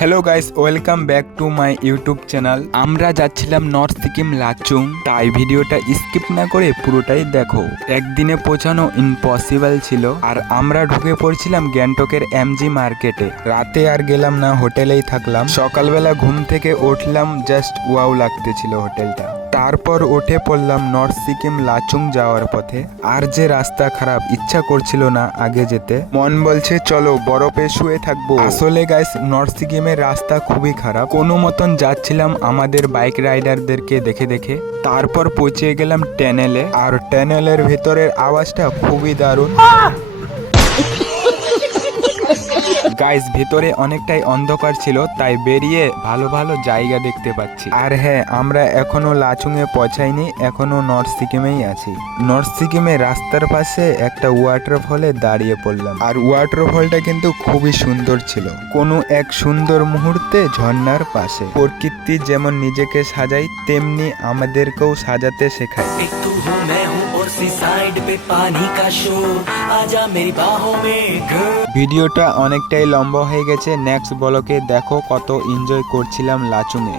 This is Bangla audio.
Hello guys, welcome back to my YouTube channel. আমরা যাচ্ছিলাম নর্থ সিকিম লাচুং, তাই ভিডিওটা স্কিপ না করে পুরোটাই দেখো। একদিনে পৌঁছানো ইম্পসিবল ছিল, আর আমরা ঢুকে পড়ছিলাম গ্যাংটকের এমজি মার্কেটে। রাতে আর গেলাম না, হোটেলেই থাকলাম। সকালবেলা ঘুম থেকে উঠলাম, জাস্ট ওয়াও লাগতেছিল হোটেলটা। তারপর উঠে পড়লাম নর্থ সিকিম লাচুং যাওয়ার পথে। আর যে রাস্তা খারাপ, ইচ্ছা করছিল না আগে যেতে, মন বলছে চলো বরফে শুয়ে থাকবো। আসলে গাইস, নর্থ সিকিমের রাস্তা খুবই খারাপ। কোনো মতন যাচ্ছিলাম আমাদের বাইক রাইডারদেরকে দেখে দেখে। তারপর পৌঁছে গেলাম টানেলে, আর টানেলের ভেতরের আওয়াজটা খুবই দারুণ। গাইস, ভিতরে অনেকটাই অন্ধকার ছিল, তাই বেরিয়ে ভালো ভালো জায়গা দেখতে পাচ্ছি। আর হ্যাঁ, আমরা এখনো লাচুংয়ে পৌঁছাইনি, এখনো নর্থ সিকিমেই আছি। নর্থ সিকিমে রাস্তার পাশে একটা ওয়াটারফলে দাঁড়িয়ে পড়লাম, আর ওয়াটারফলটা কিন্তু খুবই সুন্দর ছিল। কোনো এক সুন্দর মুহূর্তে ঝর্ণার পাশে। প্রকৃতি যেমন নিজেকে সাজায়, তেমনি আমাদেরকেও সাজাতে শেখায়। ভিডিওটা অনেকটাই লম্বা হয়ে গেছে, নেক্সট ব্লগে দেখো কত এনজয় করছিলাম লাচুংয়ে।